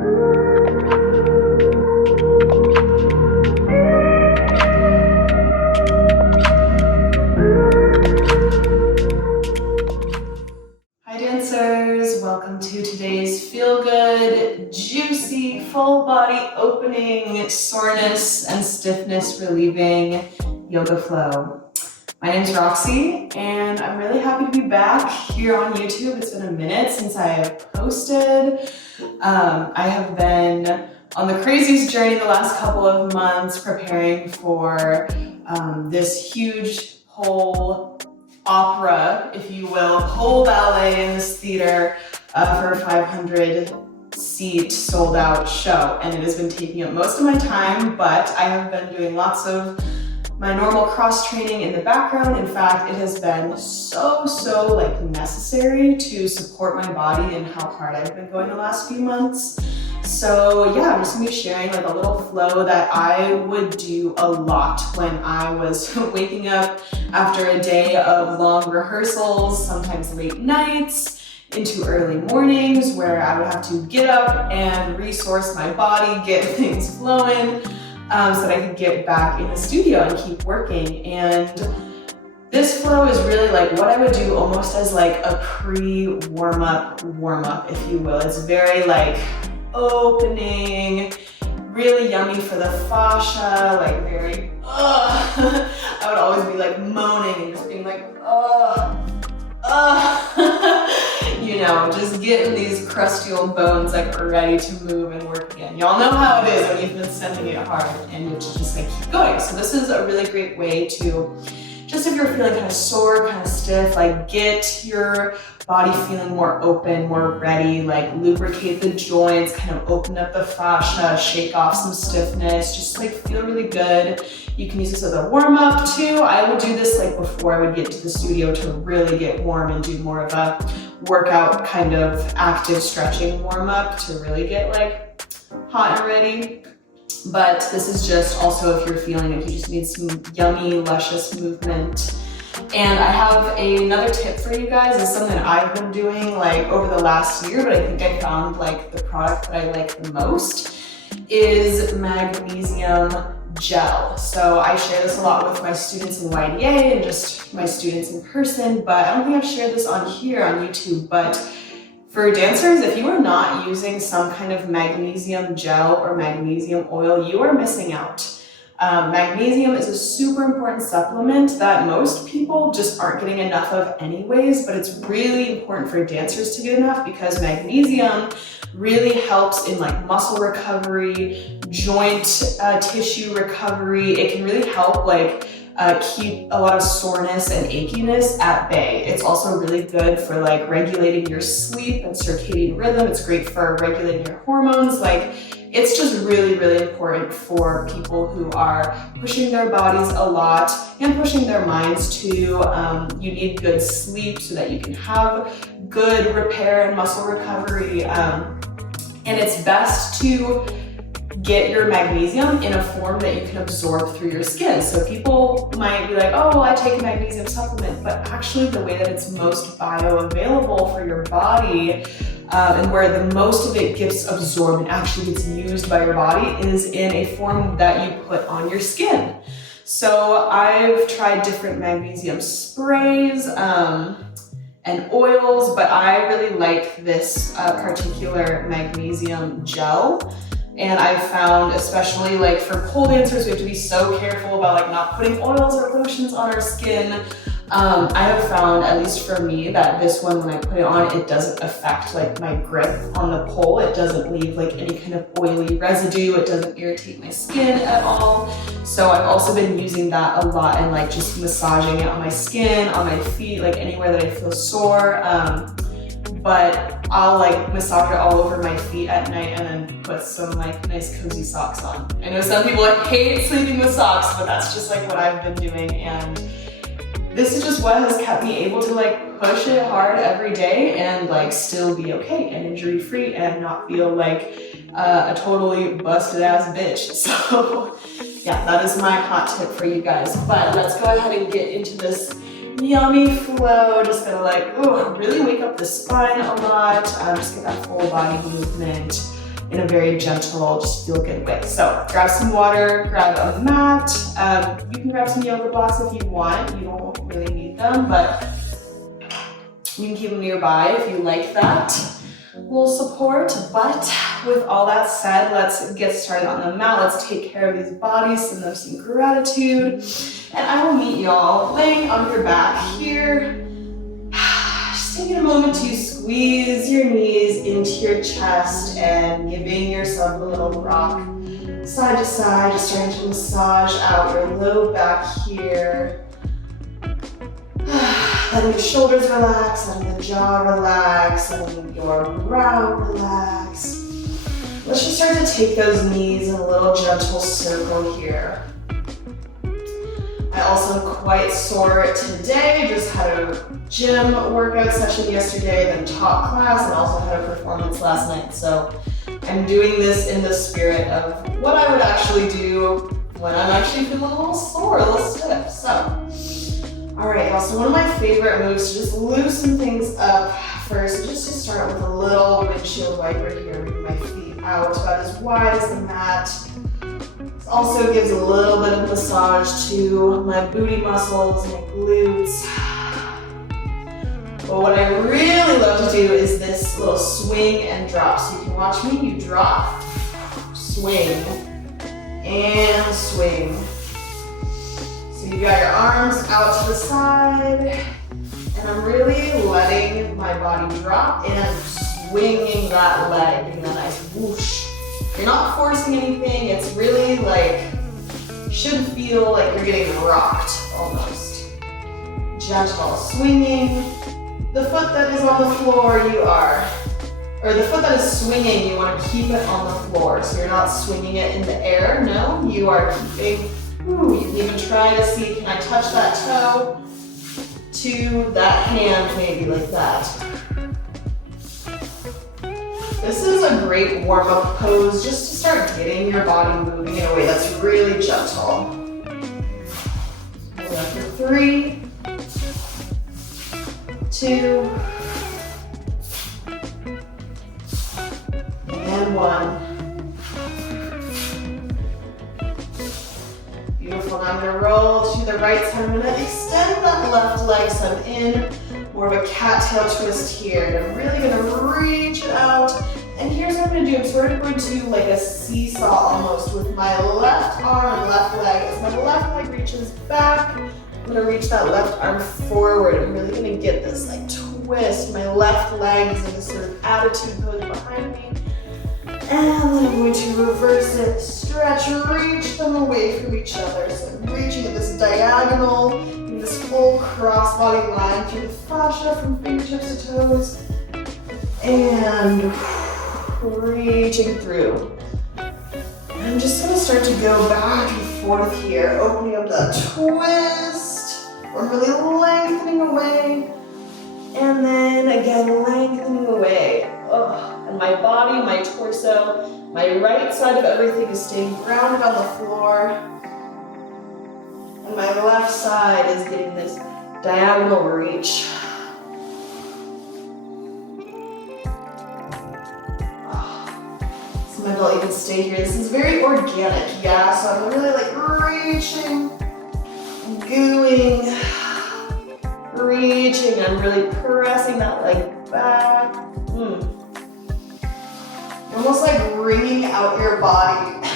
Hi dancers, welcome to today's feel-good, juicy, full body opening, soreness and stiffness relieving yoga flow. My name's Roxy and I'm really happy to be back here on YouTube. It's been a minute since I have posted. I have been on the craziest journey the last couple of months preparing for this huge whole opera, if you will, whole ballet in this theater for a 500 seat sold out show. And it has been taking up most of my time, but I have been doing lots of my normal cross training in the background. In fact, it has been so necessary to support my body and how hard I've been going the last few months. So yeah, I'm just gonna be sharing like a little flow that I would do a lot when I was waking up after a day of long rehearsals, sometimes late nights, into early mornings where I would have to get up and resource my body, get things flowing, so that I could get back in the studio and keep working. And this flow is really like what I would do almost as like a pre-warm-up, if you will. It's very like opening, really yummy for the fascia, like very, I would always be like moaning and just being like, you know, just getting these crusty old bones like ready to move and work again. Y'all know how it is when you've been sending it hard and you just like keep going. So this is a really great way to, just if you're feeling kind of sore, kind of stiff, like get your body feeling more open, more ready, like lubricate the joints, kind of open up the fascia, shake off some stiffness, just like feel really good. You can use this as a warm up too. I would do this like before I would get to the studio to really get warm and do more of a workout kind of active stretching warm up to really get like hot and ready. But this is just also if you're feeling like you just need some yummy, luscious movement. And I have another tip for you guys. It's something that I've been doing like over the last year, but I think I found like the product that I like the most is magnesium gel. So I share this a lot with my students in YDA and just my students in person, but I don't think I've shared this on here on YouTube. But for dancers, if you are not using some kind of magnesium gel or magnesium oil, you are missing out. Magnesium is a super important supplement that most people just aren't getting enough of anyways, but it's really important for dancers to get enough because magnesium really helps in like muscle recovery, joint tissue recovery. It can really help like keep a lot of soreness and achiness at bay. It's also really good for like regulating your sleep and circadian rhythm. It's great for regulating your hormones. Like it's just really important for people who are pushing their bodies a lot and pushing their minds too. You need good sleep so that you can have good repair and muscle recovery. And it's best to get your magnesium in a form that you can absorb through your skin. So people might be like, oh, I take a magnesium supplement, but actually the way that it's most bioavailable for your body and where the most of it gets absorbed and actually gets used by your body is in a form that you put on your skin. So I've tried different magnesium sprays and oils, but I really like this particular magnesium gel. And I found, especially like for pole dancers, we have to be so careful about like not putting oils or lotions on our skin. I have found, at least for me, that this one, when I put it on, it doesn't affect like my grip on the pole. It doesn't leave like any kind of oily residue. It doesn't irritate my skin at all. So I've also been using that a lot and like just massaging it on my skin, on my feet, like anywhere that I feel sore. But I'll like massage it all over my feet at night and then put some like nice cozy socks on. I know some people like hate sleeping with socks, but that's just like what I've been doing. And this is just what has kept me able to like push it hard every day and like still be okay and injury free and not feel like a totally busted ass bitch. So yeah, that is my hot tip for you guys. But let's go ahead and get into this yummy flow. Just gonna like, really wake up the spine a lot. Just get that full body movement in a very gentle, just feel good way. So grab some water, grab a mat. You can grab some yoga blocks if you want. You don't really need them, but you can keep them nearby if you like that. Little support, but with all that said, let's get started on the mat. Let's take care of these bodies, send them some gratitude. And I will meet y'all laying on your back here. Just taking a moment to squeeze your knees into your chest and giving yourself a little rock side to side, just starting to massage out your low back here. Letting your shoulders relax, letting the jaw relax, letting your brow relax. Let's just start to take those knees in a little gentle circle here. I also am quite sore today. Just had a gym workout session yesterday, then taught class, and also had a performance last night. So I'm doing this in the spirit of what I would actually do when I'm actually feeling a little sore, a little stiff. So. All right, y'all, so one of my favorite moves to just loosen things up first, just to start with a little windshield wiper here, moving my feet out about as wide as the mat. This also gives a little bit of massage to my booty muscles, my glutes. But what I really love to do is this little swing and drop. So you can watch me, you drop, swing, and swing. So you got your arms out to the side, and I'm really letting my body drop and swinging that leg, getting that nice whoosh. You're not forcing anything, it's really like, you should feel like you're getting rocked almost. Gentle swinging. The foot that is on the floor, the foot that is swinging, you want to keep it on the floor. So you're not swinging it in the air, no, you are keeping. Ooh, you can even try to see, can I touch that toe to that hand, maybe like that. This is a great warm-up pose just to start getting your body moving in a way that's really gentle. Hold up for 3, 2, and 1. Beautiful, now I'm gonna roll to the right side. I'm gonna extend that left leg so I'm in more of a cattail twist here. And I'm really gonna reach it out. And here's what I'm gonna do. I'm sort of going to do like a seesaw almost with my left arm and left leg. As my left leg reaches back, I'm gonna reach that left arm forward. I'm really gonna get this like twist. My left leg is in this sort of attitude pose behind me. And then I'm going to reverse it, stretch, reach them away from each other. So I'm reaching at this diagonal, in this full cross-body line through the fascia from fingertips to toes. And reaching through. And I'm just gonna start to go back and forth here, opening up that twist. I'm really lengthening away. And then again, lengthening away. And my body, my torso, my right side of everything is staying grounded on the floor. And my left side is getting this diagonal reach. So my belly can stay here. This is very organic, yeah? So I'm really like reaching, gooing, reaching. I'm really pressing that leg back. Almost like wringing out your body.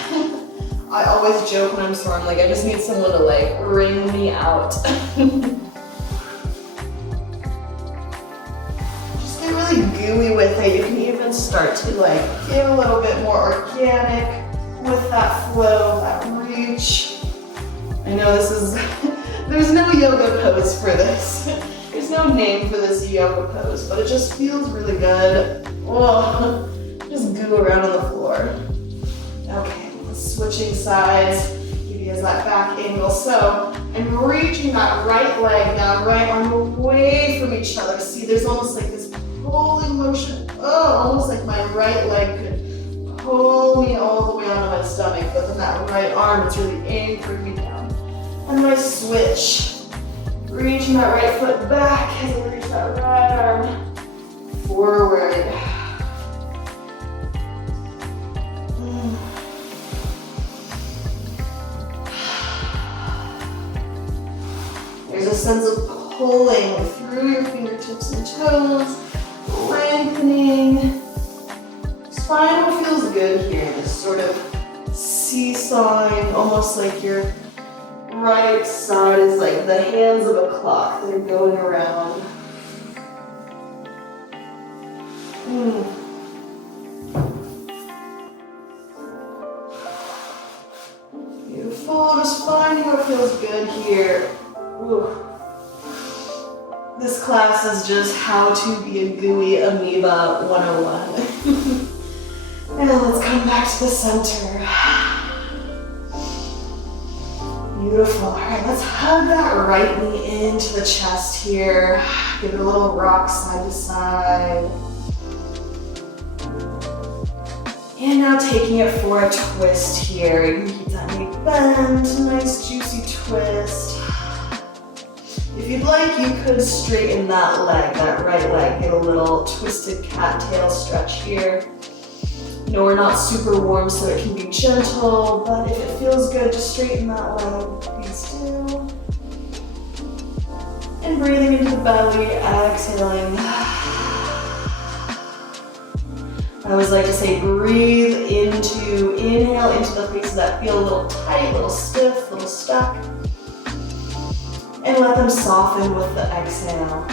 I always joke when I'm sore, I'm like, I just need someone to like wring me out. Just get really gooey with it. You can even start to like get a little bit more organic with that flow, that reach. I know this is, there's no yoga pose for this. There's no name for this yoga pose, but it just feels really good. Oh. Just goo around on the floor. Okay, switching sides, give you guys that back angle. So I'm reaching that right leg, that right arm away from each other. See, there's almost like this pulling motion. Oh, almost like my right leg could pull me all the way onto my stomach, but then that right arm is really anchoring me down. And my switch, reaching that right foot back as I reach that right arm forward. sense of pulling through your fingertips and toes, lengthening. Spine feels good here, this sort of seesawing, almost like your right side is like the hands of a clock that are going around. Beautiful, just finding what feels good here. Ooh. This class is just how to be a gooey amoeba 101. And let's come back to the center. Beautiful. All right, let's hug that right knee into the chest here. Give it a little rock side to side. And now taking it for a twist here. You can keep that knee bent, nice juicy twist. If you'd like, you could straighten that leg, that right leg. Get a little twisted cattail stretch here. You know, we're not super warm, so it can be gentle, but if it feels good, just straighten that leg, please do. And breathing into the belly, exhaling. I always like to say breathe into, inhale into the places that feel a little tight, a little stiff, a little stuck. And let them soften with the exhale.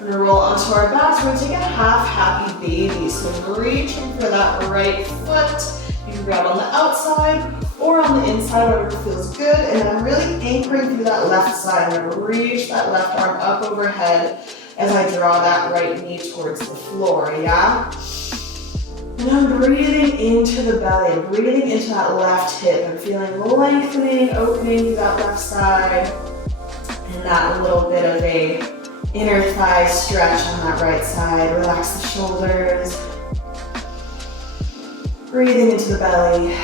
We're gonna roll onto our backs. We're gonna take a half happy baby. So reaching for that right foot. You can grab on the outside or on the inside, whatever feels good. And I'm really anchoring through that left side. I'm gonna reach that left arm up overhead as I draw that right knee towards the floor, yeah? And I'm breathing into the belly, breathing into that left hip. I'm feeling lengthening, opening through that left side. And that little bit of a inner thigh stretch on that right side. Relax the shoulders. Breathing into the belly.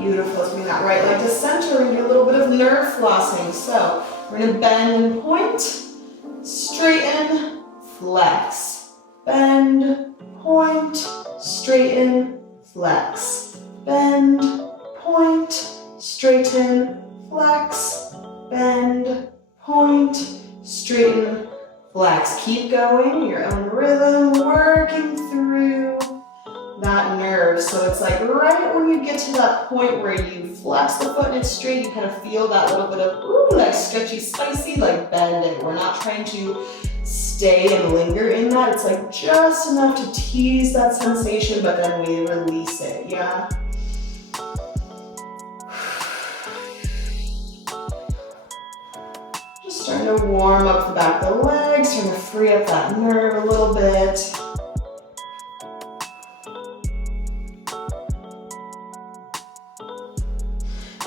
Beautiful. Let's bring that right leg to center. We're going to do a little bit of nerve flossing. So we're going to bend and point, straighten, flex. Bend, point, straighten, flex. Bend, point, straighten, flex. Bend, point, straighten, flex. Keep going, your own rhythm, working through that nerve. So it's like right when you get to that point where you flex the foot and it's straight, you kind of feel that little bit of, ooh, like stretchy, spicy, like bending. We're not trying to stay and linger in that. It's like just enough to tease that sensation, but then we release it, yeah? Just starting to warm up the back of the legs, starting to free up that nerve a little bit.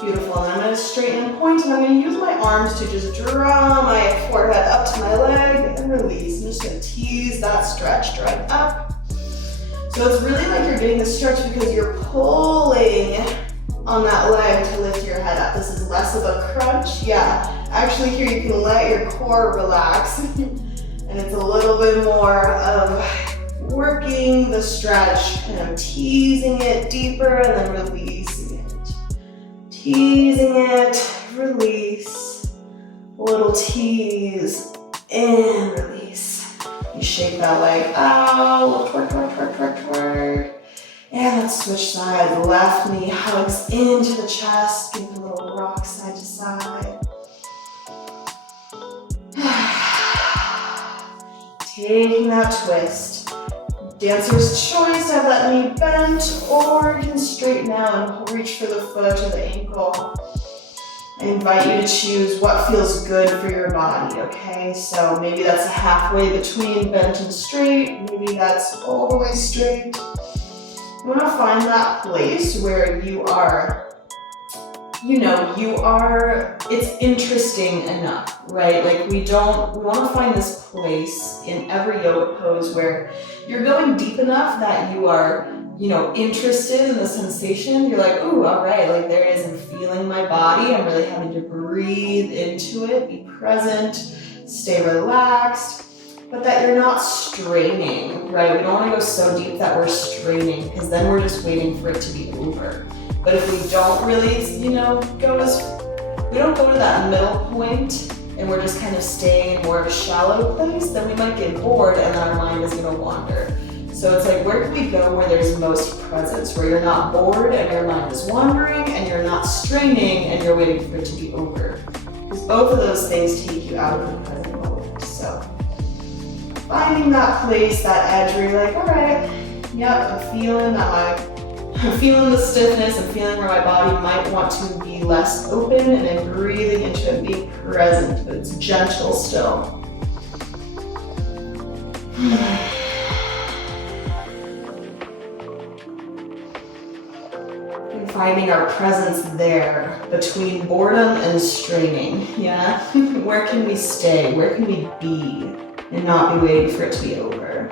Beautiful, and I'm going to straighten and point, and I'm going to use my arms to just draw my forehead up to my leg and release. I'm just going to tease that stretch, drawing up. So it's really like you're getting the stretch because you're pulling on that leg to lift your head up. This is less of a crunch. Yeah, actually here you can let your core relax, and it's a little bit more of working the stretch, kind of teasing it deeper and then releasing it. Teasing it, release, a little tease, and release. You shake that leg out, twerk, twerk, twerk, twerk, twerk. And let's switch sides. Left knee hugs into the chest, give it a little rock side to side. Taking that twist. Dancer's choice, have that knee bent, or you can straighten out and reach for the foot or the ankle. I invite you to choose what feels good for your body, okay? So maybe that's a halfway between bent and straight, maybe that's all the way straight. You wanna find that place where you are, it's interesting enough, right? Like we wanna find this place in every yoga pose where you're going deep enough that you are, interested in the sensation. You're like, ooh, all right, like there is, I'm feeling my body. I'm really having to breathe into it, be present, stay relaxed. but that you're not straining, right? We don't want to go so deep that we're straining, because then we're just waiting for it to be over. But if we don't really, we don't go to that middle point, and we're just kind of staying in more of a shallow place, then we might get bored and our mind is going to wander. So it's like, where can we go where there's most presence, where you're not bored and your mind is wandering, and you're not straining and you're waiting for it to be over. Because both of those things take you out of the present moment. So finding that place, that edge where you're like, all right, yep, I'm feeling the stiffness, I'm feeling where my body might want to be less open, and then breathing into it, being present, but it's gentle still. And finding our presence there between boredom and straining, yeah? Where can we stay? Where can we be and not be waiting for it to be over?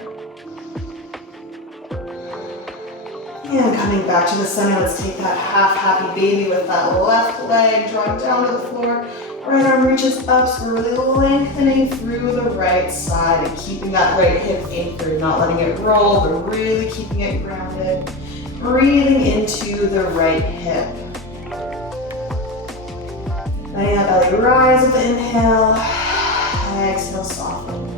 And coming back to the center, let's take that half happy baby with that left leg, drawing down to the floor. Right arm reaches up, so we're really lengthening through the right side and keeping that right hip anchored, not letting it roll, but really keeping it grounded. Breathing into the right hip. Letting that belly rise with the inhale. Exhale, soften.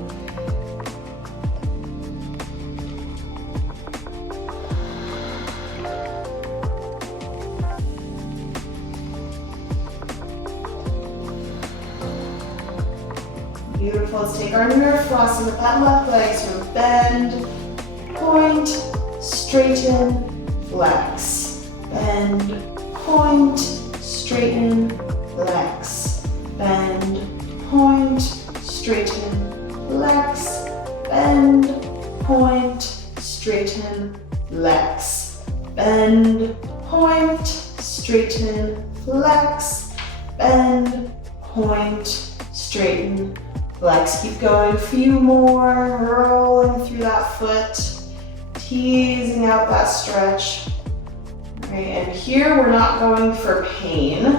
Beautiful. Let's take our Nirvana with that left leg. So bend, point, straighten, flex. Bend, point, straighten, flex. Bend, point, straighten, flex. Bend, point, straighten, flex. Bend, point, straighten, flex. Bend, point, straighten, flex. Keep going, a few more, rolling through that foot, teasing out that stretch. All right, and here we're not going for pain.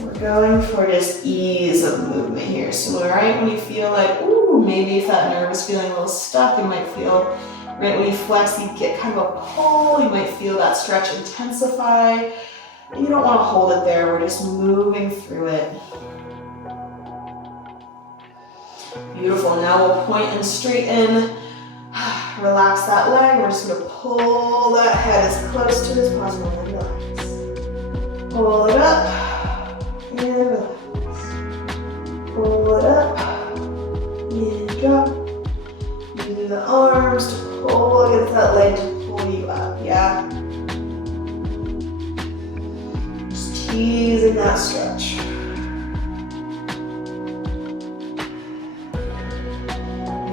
We're going for just ease of movement here. So right when you feel like, ooh, maybe if that nerve is feeling a little stuck, you might feel, right when you flex, you get kind of a pull, you might feel that stretch intensify. You don't want to hold it there, we're just moving through it. Beautiful, now we'll point and straighten. Relax that leg, we're just going to pull that head as close to as possible and relax. Pull it up and relax. Pull it up and drop. Using the arms to pull against that leg to pull you up, yeah? Just teasing that stretch.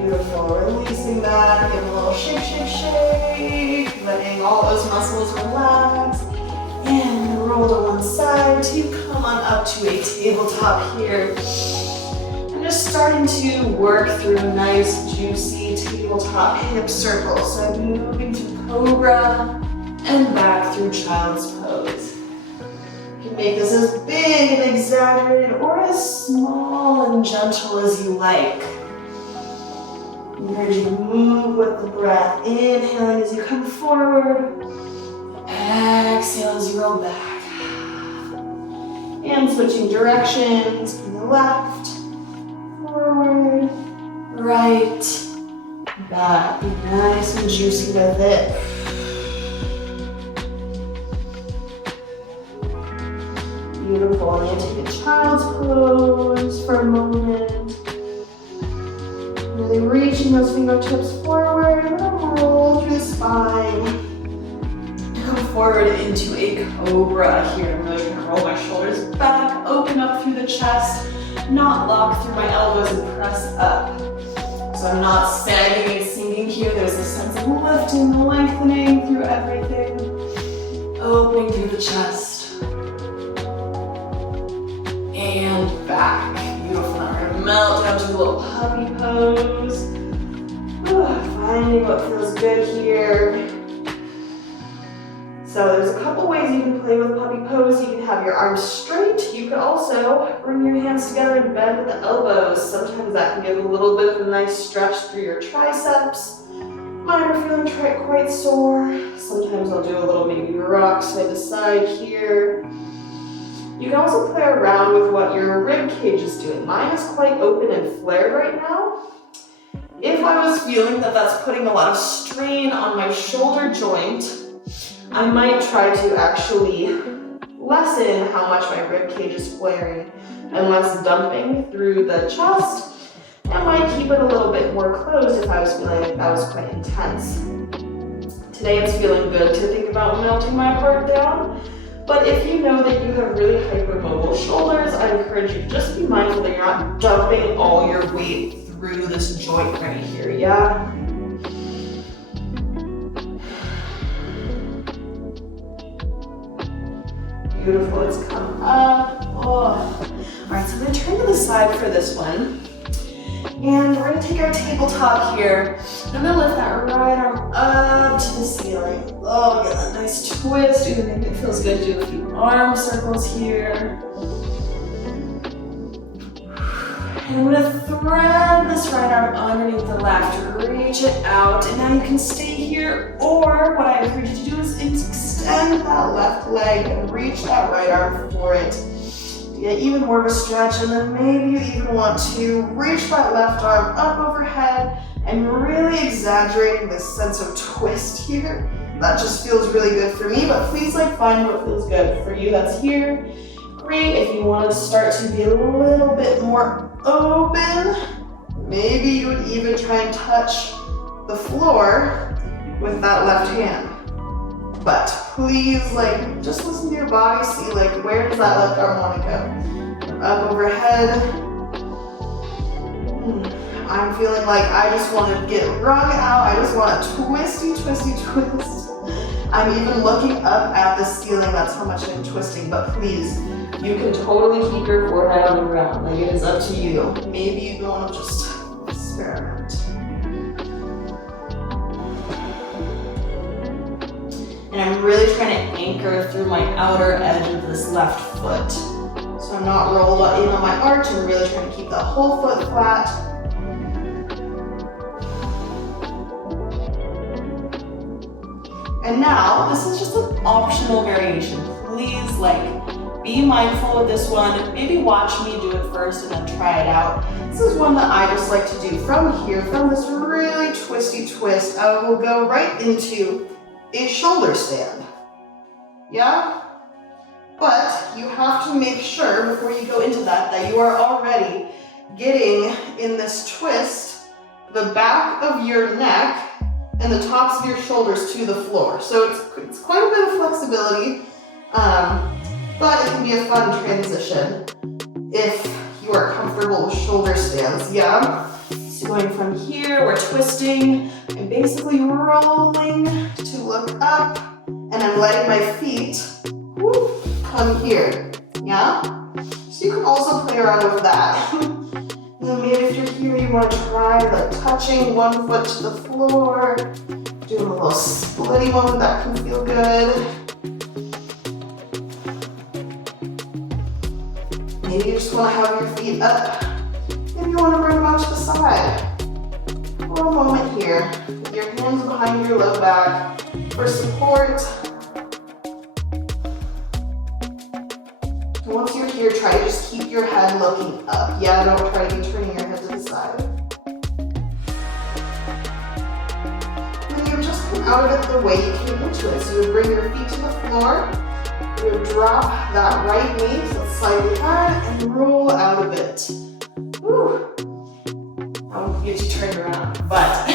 Beautiful, releasing that, give a little shake, shake, shake, letting all those muscles relax, and roll to one side to come on up to a tabletop here. I'm just starting to work through a nice, juicy tabletop hip circle. So I'm moving to Cobra and back through Child's Pose. You can make this as big and exaggerated or as small and gentle as you like. Encourage you to move with the breath. Inhaling as you come forward. Exhale as you roll back. And switching directions from the left, forward, right, back. Be nice and juicy with it. Beautiful. And then take a child's pose for a moment. Really reaching those fingertips forward, roll through the spine. Come forward into a cobra here. I'm really going to roll my shoulders back, open up through the chest, not lock through my elbows and press up. So I'm not sagging and sinking here. There's a sense of lifting, lengthening through everything. Opening through the chest. And back. Beautiful. Now we're going to melt down to a little puppy pose. Finding what feels good here. So there's a couple ways you can play with puppy pose. You can have your arms straight. You could also bring your hands together and bend at the elbows. Sometimes that can give a little bit of a nice stretch through your triceps. Mine are feeling quite sore. Sometimes I'll do a little maybe rock side to side here. You can also play around with what your rib cage is doing. Mine is quite open and flared right now. If I was feeling that that's putting a lot of strain on my shoulder joint, I might try to actually lessen how much my rib cage is flaring and less dumping through the chest. I might keep it a little bit more closed if I was feeling like that was quite intense. Today it's feeling good to think about melting my heart down, but if you know that you have really hypermobile shoulders, I encourage you to just be mindful that you're not dumping all your weight through this joint right here, yeah? Beautiful, it's come up. Oh. All right, so I'm gonna turn to the side for this one. And we're gonna take our tabletop here. I'm gonna lift that right arm up to the ceiling. Oh, get that nice twist. Ooh, maybe it feels good to do a few arm circles here. And I'm gonna thread this right arm underneath the left, reach it out, and now you can stay here, or what I encourage you to do is extend that left leg and reach that right arm for it. Get even more of a stretch, and then maybe you even want to reach that left arm up overhead and really exaggerating this sense of twist here. That just feels really good for me, but please find what feels good for you that's here. Great. If you want to start to be a little bit more open, maybe you would even try and touch the floor with that left hand. But please, just listen to your body, see, where does that left arm want to go? Up overhead. I'm feeling like I just want to get wrung out. I just want a twisty, twisty, twist. I'm even looking up at the ceiling. That's how much I'm twisting. But please, you can totally keep your forehead on the ground. It is up to you. Maybe you don't want to just experiment. And I'm really trying to anchor through my outer edge of this left foot. So I'm not rolled in on my arch, I'm really trying to keep that whole foot flat. And now, this is just an optional variation. Please, be mindful with this one. Maybe watch me do it first and then try it out. This is one that I just like to do from here, from this really twisty twist. I will go right into a shoulder stand, yeah? But you have to make sure before you go into that you are already getting in this twist, the back of your neck and the tops of your shoulders to the floor. So it's quite a bit of flexibility, but it can be a fun transition if you are comfortable with shoulder stands, yeah? So going from here, we're twisting and basically rolling to look up, and I'm letting my feet come here, yeah? So you can also play around with that. And then maybe if you're here, you want to try touching one foot to the floor, doing a little splitty one, that can feel good. Maybe you just want to have your feet up. Maybe you want to bring them out to the side. For a moment here, with your hands behind your low back for support. And once you're here, try to just keep your head looking up. Yeah, don't try to be turning your head to the side. And you would just come out of it the way you came into it. So you would bring your feet to the floor. You would drop that right knee, so slightly hard, and roll out of it. Whew. I won't get you turned around, but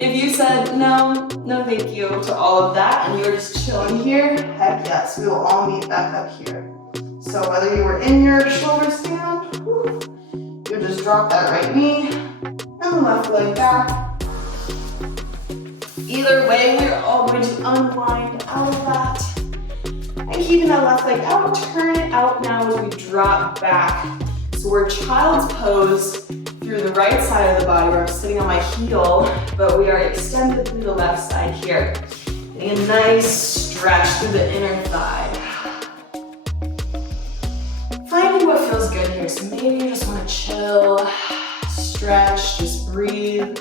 if you said no thank you to all of that and you were just chilling here, heck yes, we will all meet back up here. So whether you were in your shoulder stand, you would just drop that right knee and the left leg back. Either way, we're all going to unwind out of that. And keeping that left leg out, turn it out now as we drop back. So we're child's pose through the right side of the body where I'm sitting on my heel, but we are extended through the left side here. Getting a nice stretch through the inner thigh. So maybe you just want to chill, stretch, just breathe.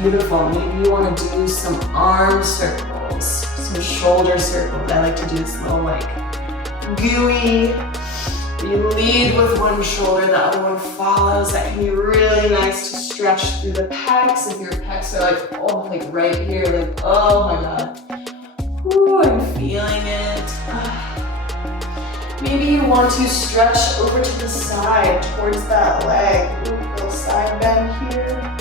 Beautiful. Maybe you want to do some arm circles, some shoulder circles. I like to do this little like gooey. You lead with one shoulder, the other one follows. That can be really nice to stretch through the pecs. If your pecs are like, oh, like right here, like, oh my God. Ooh, I'm feeling it. Maybe you want to stretch over to the side, towards that leg. Ooh, little side bend here.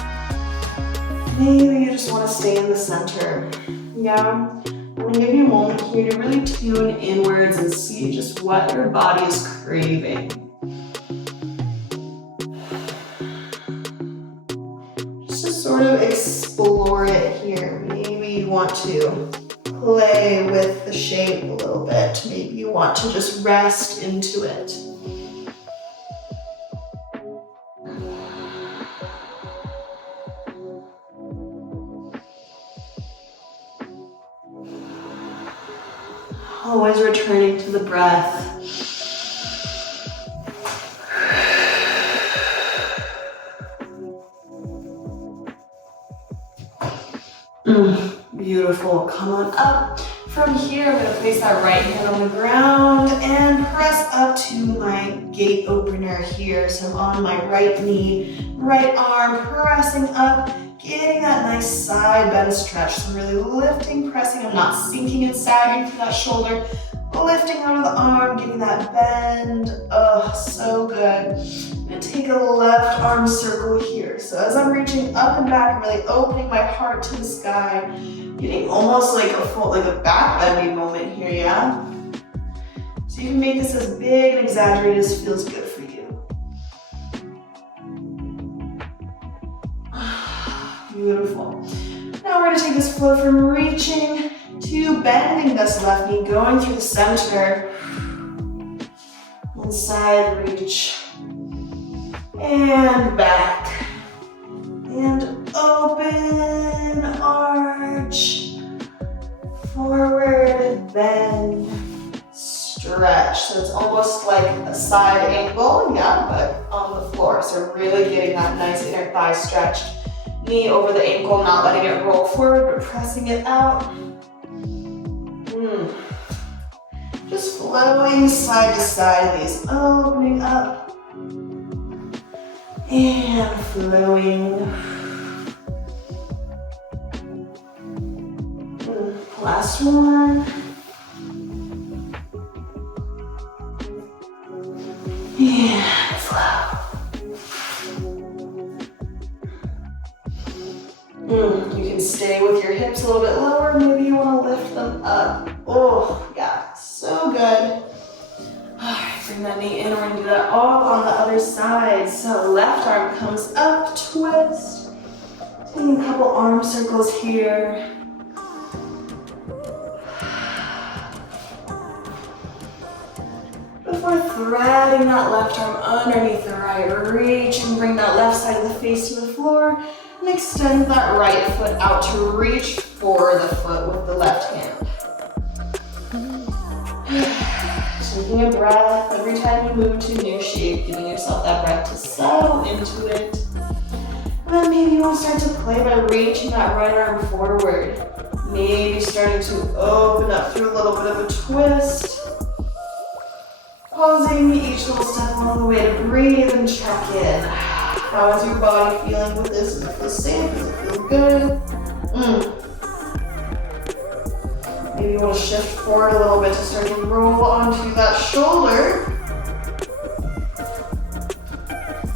Maybe you just want to stay in the center. Yeah? I'm going to give you a moment here to really tune inwards and see just what your body is craving. Just to sort of explore it here. Maybe you want to play with the shape a little bit. Maybe you want to just rest into it. Always returning to the breath. Beautiful. Come on up. From here, I'm going to place that right hand on the ground and press up to my gate opener here. So I'm on my right knee, right arm, pressing up, getting that nice side bend stretch. So really lifting, pressing. I'm not sinking and sagging through that shoulder. Lifting out of the arm, getting that bend. Oh, so good. I'm going to take a left arm circle here. So as I'm reaching up and back, I'm really opening my heart to the sky. Getting almost like a full, like a back bending moment here, yeah? So you can make this as big and exaggerated as feels good for you. Beautiful. Now we're gonna take this flow from reaching to bending this left knee, going through the center. Inside reach. And back. And open, arch, forward, bend, stretch. So it's almost like a side angle, yeah, but on the floor. So really getting that nice inner thigh stretch. Knee over the ankle, not letting it roll forward, but pressing it out. Just flowing side to side, these opening up. And flowing. Last one. And flow. You can stay with your hips a little bit lower. Maybe you want to lift them up. Oh, yeah, so good. All right, bring that knee in. We're going to do that all on the other side. So left arm comes up, twist. Taking a couple arm circles here. Before threading that left arm underneath the right, reach and bring that left side of the face to the floor and extend that right foot out to reach for the foot with the left hand. Taking a breath every time you move to a new shape, giving yourself that breath to settle into it. And then maybe you want to start to play by reaching that right arm forward. Maybe starting to open up through a little bit of a twist. Pausing each little step along the way to breathe and check in. How is your body feeling with this? Does it feel safe? Does it feel good? Maybe you want to shift forward a little bit to start to roll onto that shoulder.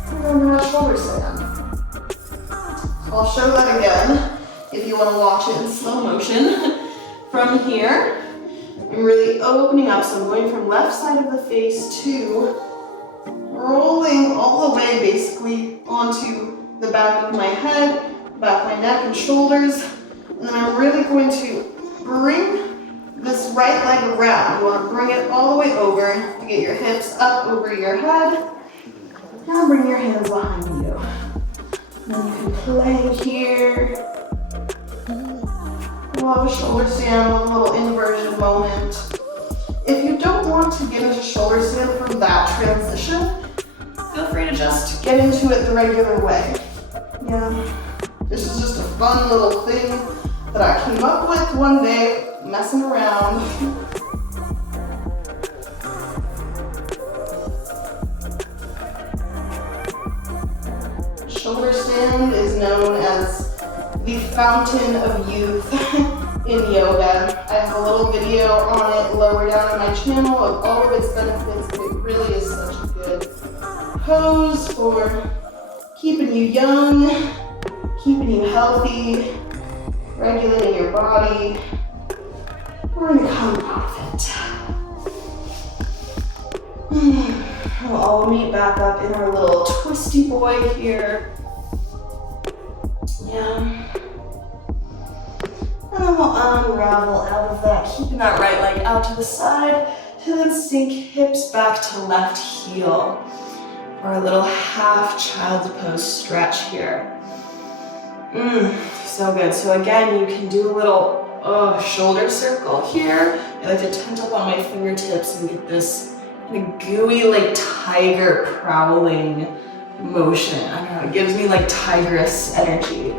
And then that shoulder stand. I'll show that again if you want to watch it in slow motion. From here, I'm really opening up, so I'm going from left side of the face to rolling all the way basically onto the back of my head, back of my neck and shoulders. And then I'm really going to bring this right leg around. You want to bring it all the way over to get your hips up over your head. Now bring your hands behind you. And then you can play here. We'll have a shoulder stand with a little inversion moment. If you don't want to get into shoulder shoulder stand for that transition, feel free to just get into it the regular way. Yeah, this is just a fun little thing that I came up with one day, messing around. Shoulder stand is known as the fountain of youth in yoga. I have a little video on it lower down on my channel of all of its benefits, but it really is such a good pose for keeping you young, keeping you healthy, regulating your body. We're gonna come out of it. We'll all meet back up in our little twisty boy here. Yeah. And then we'll unravel out of that, keeping that right leg out to the side, to then sink hips back to left heel. Or a little half child's pose stretch here. So good. So again, you can do a little shoulder circle here. I like to tent up on my fingertips and get this kind of gooey, like tiger prowling motion. I don't know, it gives me like tigress energy.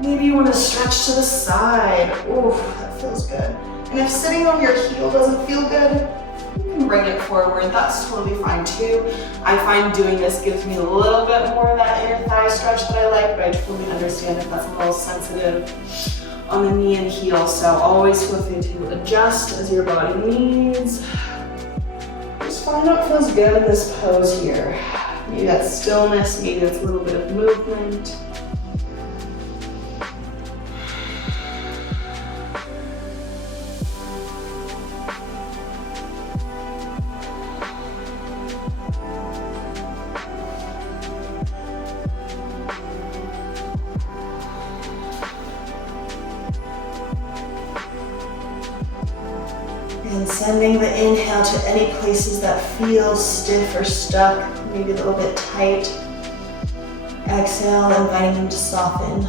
Maybe you want to stretch to the side. Ooh, that feels good. And if sitting on your heel doesn't feel good, you can bring it forward. That's totally fine too. I find doing this gives me a little bit more of that inner thigh stretch that I like, but I totally understand if that's a little sensitive on the knee and heel. So always feel free to adjust as your body needs. Just find what feels good in this pose here. Maybe that's stillness, maybe that's a little bit of movement. And sending the inhale to any places that feel stiff or stuck, maybe a little bit tight. Exhale, inviting them to soften.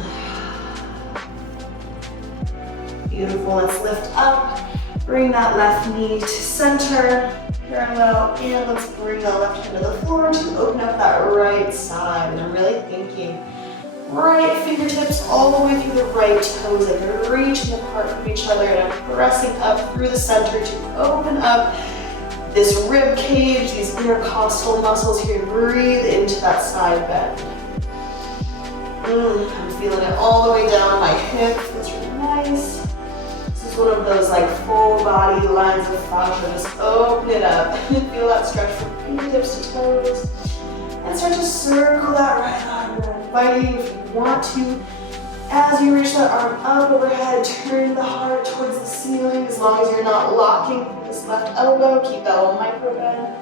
Beautiful, let's lift up. Bring that left knee to center, parallel, and let's bring that left hand to the floor to open up that right side. And I'm really thinking right fingertips all the way through the right toes, like they're reaching apart from each other, and I'm pressing up through the center to open up this rib cage, these intercostal muscles here. Breathe into that side bend. I'm feeling it all the way down my hip. That's really nice. This is one of those like full body lines of fascia. Just open it up and feel that stretch from fingertips to toes. And start to circle that right arm. I'm inviting you, if you want to, as you reach that arm up overhead, turn the heart towards the ceiling. As long as you're not locking from this left elbow, keep that little micro bend.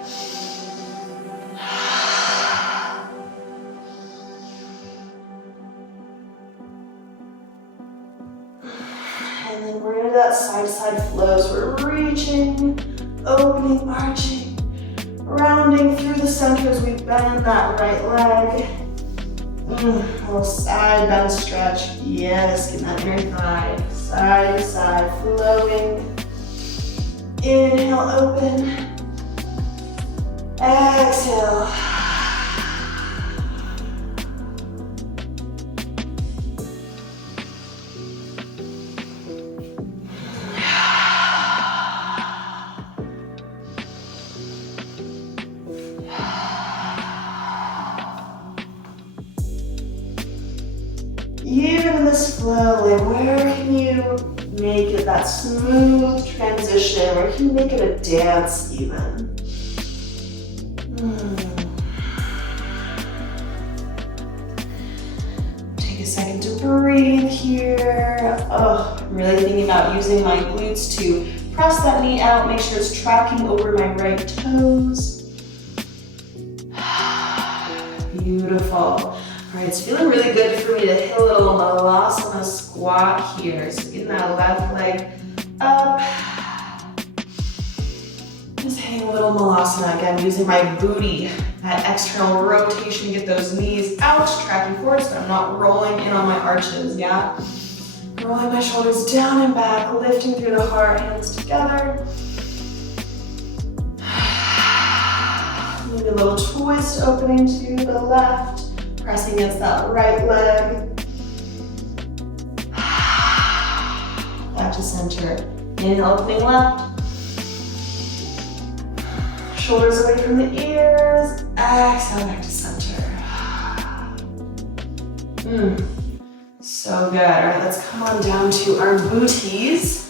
And then we're into that side-to-side flow. So we're reaching, opening, arching, rounding through the center as we bend that right leg. A little side bend stretch. Yes, get that inner thigh. Side to side, flowing. Inhale, open. Exhale. Even in this flow, like where can you make it that smooth transition? Where can you make it a dance even? Take a second to breathe here. I'm really thinking about using my glutes to press that knee out, make sure it's tracking over my right toes. Beautiful. All right, it's feeling really good for me to hit a little malasana squat here. So getting that left leg up. Just hitting a little malasana again, using my booty, that external rotation to get those knees out, tracking forward so I'm not rolling in on my arches, yeah? Rolling my shoulders down and back, lifting through the heart, hands together. Maybe a little twist, opening to the left, pressing against that right leg. Back to center. Inhale, opening left. Shoulders away from the ears. Exhale, back to center. So good. All right, let's come on down to our booties.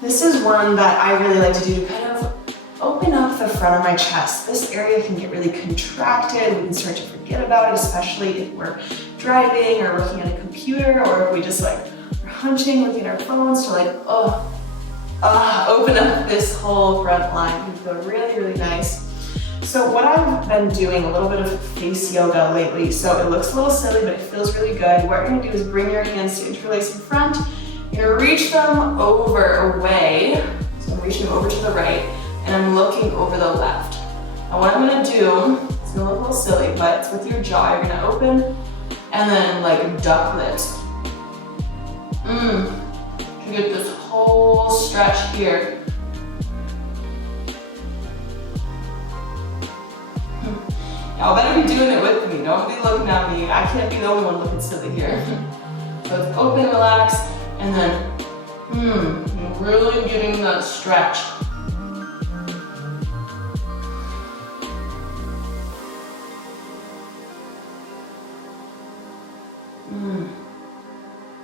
This is one that I really like to do to kind of open up the front of my chest. This area can get really contracted. We can start to forget about it, especially if we're driving or looking at a computer, or if we just like are hunching, looking at our phones to like, open up this whole front line. It can feel really, really nice. So what I've been doing, a little bit of face yoga lately, so it looks a little silly, but it feels really good. What you're gonna do is bring your hands to interlace in front. You're gonna reach them away. So I'm reaching them over to the right, and I'm looking over the left. Now what I'm gonna do, it's gonna look a little silly, but it's with your jaw. You're gonna open, and then like duck lips. You get this whole stretch here. Y'all better be doing it with me. Don't be looking at me. I can't be the only one looking silly here. So it's open, relax, and then really getting that stretch.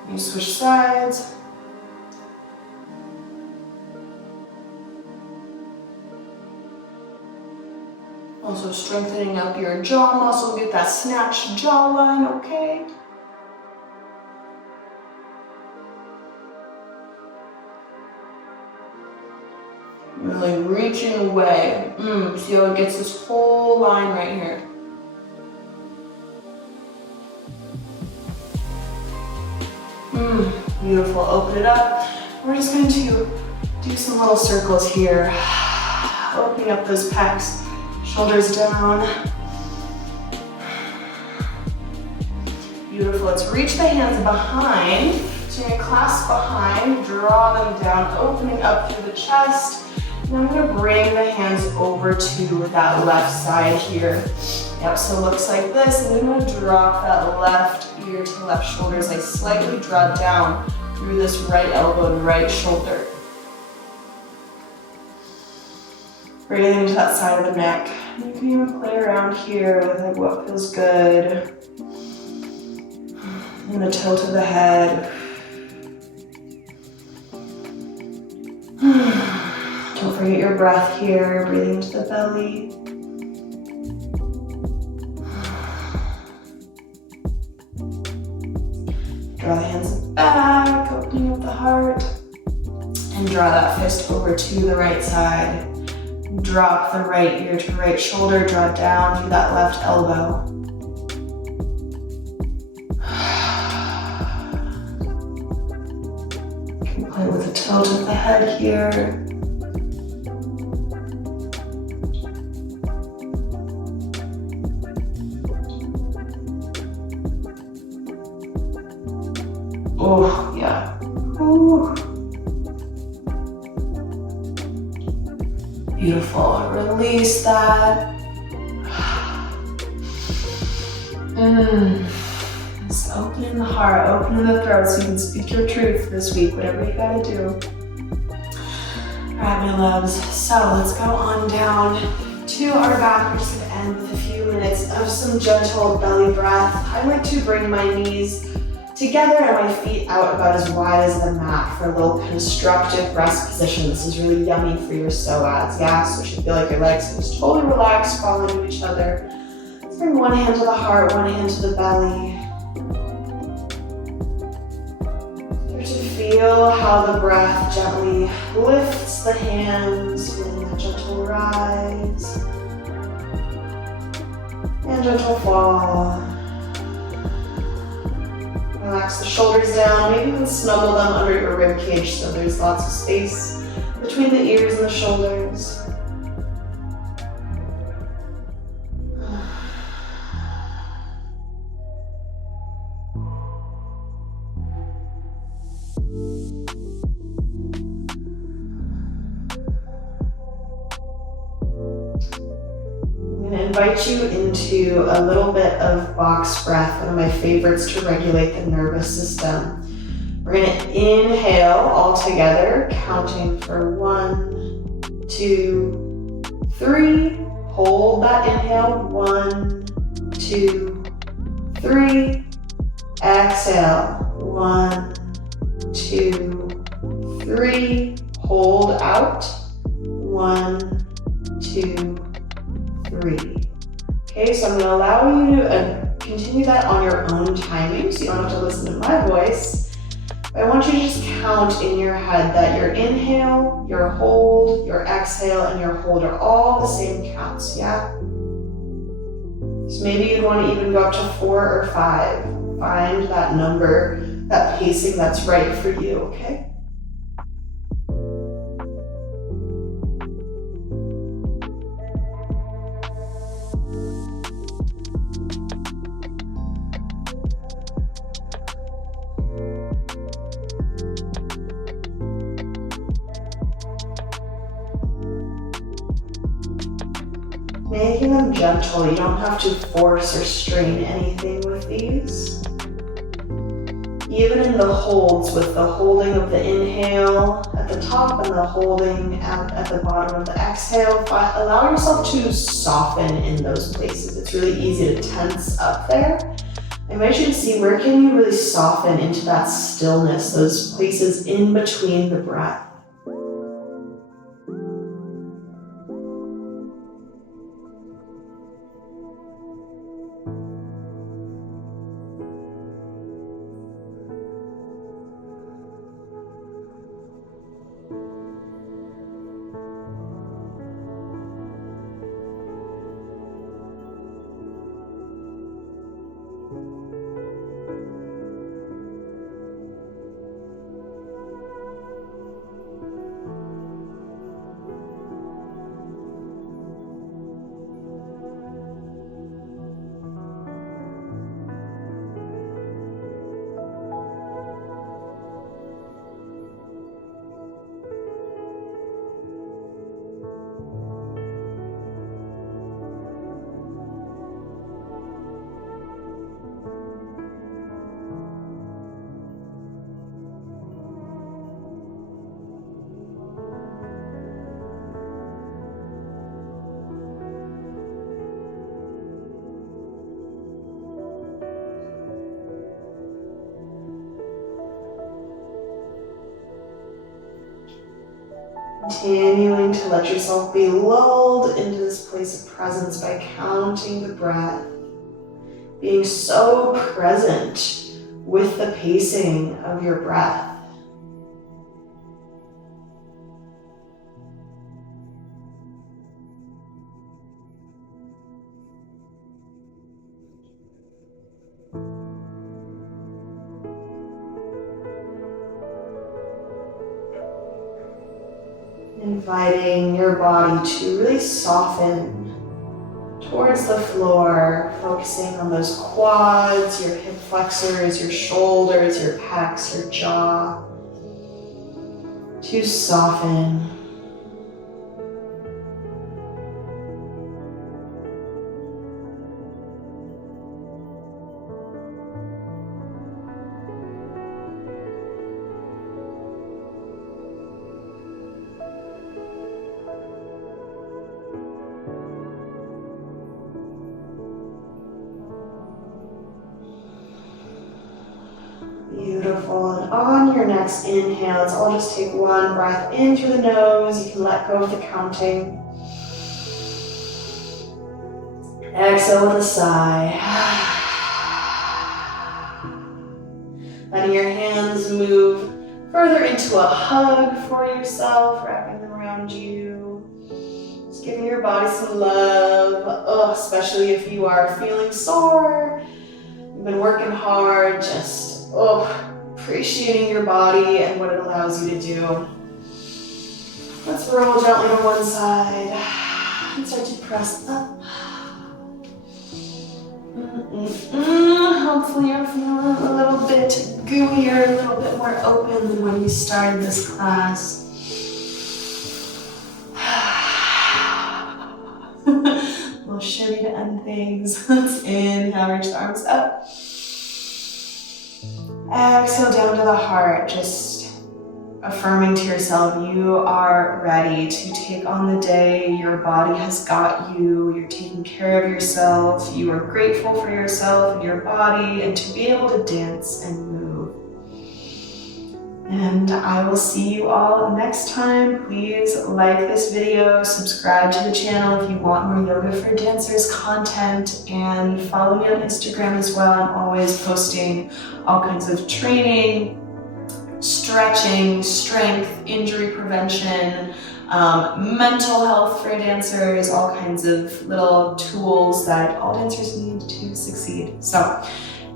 You switch sides. Also strengthening up your jaw muscle, get that snatched jawline, okay? Really reaching away. See how it gets this whole line right here. Beautiful, open it up. We're just going to do some little circles here. Opening up those pecs. Shoulders down. Beautiful. Let's reach the hands behind. So you're going to clasp behind, draw them down, opening up through the chest. And I'm going to bring the hands over to that left side here. Yep, so it looks like this. And then I'm going to drop that left ear to the left shoulder as I slightly draw down through this right elbow and right shoulder. Breathing into that side of the neck. You can even play around here with like what feels good. And the tilt of the head. Don't forget your breath here, breathing into the belly. Draw the hands back, opening up the heart. And draw that fist over to the right side. Drop the right ear to right shoulder, draw down through that left elbow. You can play with the tilt of the head here. Oh, yeah. Ooh. Beautiful. Release that. Just opening the heart, opening the throat so you can speak your truth this week, whatever you gotta do. All right, my loves. So let's go on down to our back. We're just gonna end with a few minutes of some gentle belly breath. I like to bring my knees together and my feet out about as wide as the mat for a little constructive rest position. This is really yummy for your psoas, yeah? So you should feel like your legs can just totally relax, fall into each other. Let's bring one hand to the heart, one hand to the belly. Start to feel how the breath gently lifts the hands, feeling that gentle rise and gentle fall. Relax the shoulders down, maybe even snuggle them under your rib cage so there's lots of space between the ears and the shoulders. invite you into a little bit of box breath, one of my favorites to regulate the nervous system. We're going to inhale all together, counting for 1, 2, 3. Hold that inhale. 1, 2, 3. Exhale. 1, 2, 3. Hold out. 1, 2, 3. Okay, so I'm going to allow you to continue that on your own timing, so you don't have to listen to my voice. I want you to just count in your head that your inhale, your hold, your exhale, and your hold are all the same counts, yeah? So maybe you'd want to even go up to 4 or 5. Find that number, that pacing that's right for you, okay? Making them gentle, you don't have to force or strain anything with these. Even in the holds, with the holding of the inhale at the top and the holding at the bottom of the exhale, allow yourself to soften in those places. It's really easy to tense up there. I invite you to see where can you really soften into that stillness, those places in between the breath. Continuing to let yourself be lulled into this place of presence by counting the breath, being so present with the pacing of your breath. Inviting your body to really soften towards the floor, focusing on those quads, your hip flexors, your shoulders, your pecs, your jaw, to soften. Beautiful. And on your next inhale, let's all just take one breath in through the nose. You can let go of the counting. Exhale with a sigh. Letting your hands move further into a hug for yourself, wrapping them around you. Just giving your body some love, especially if you are feeling sore. You've been working hard, just appreciating your body and what it allows you to do. Let's roll gently to one side and start to press up. Hopefully you're feeling a little bit gooier, a little bit more open than when you started this class. We'll share shimmy to end things. Let's inhale, reach the arms up. Exhale down to the heart, just affirming to yourself, you are ready to take on the day. Your body has got you. You're taking care of yourself. You are grateful for yourself and your body, and to be able to dance and move. And I will see you all next time. Please like this video, subscribe to the channel if you want more Yoga for Dancers content, and follow me on Instagram as well. I'm always posting all kinds of training, stretching, strength, injury prevention, mental health for dancers, all kinds of little tools that all dancers need to succeed. So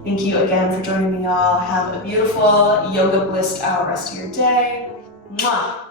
thank you again for joining me, all. Have a beautiful yoga blissed out rest of your day. Mwah.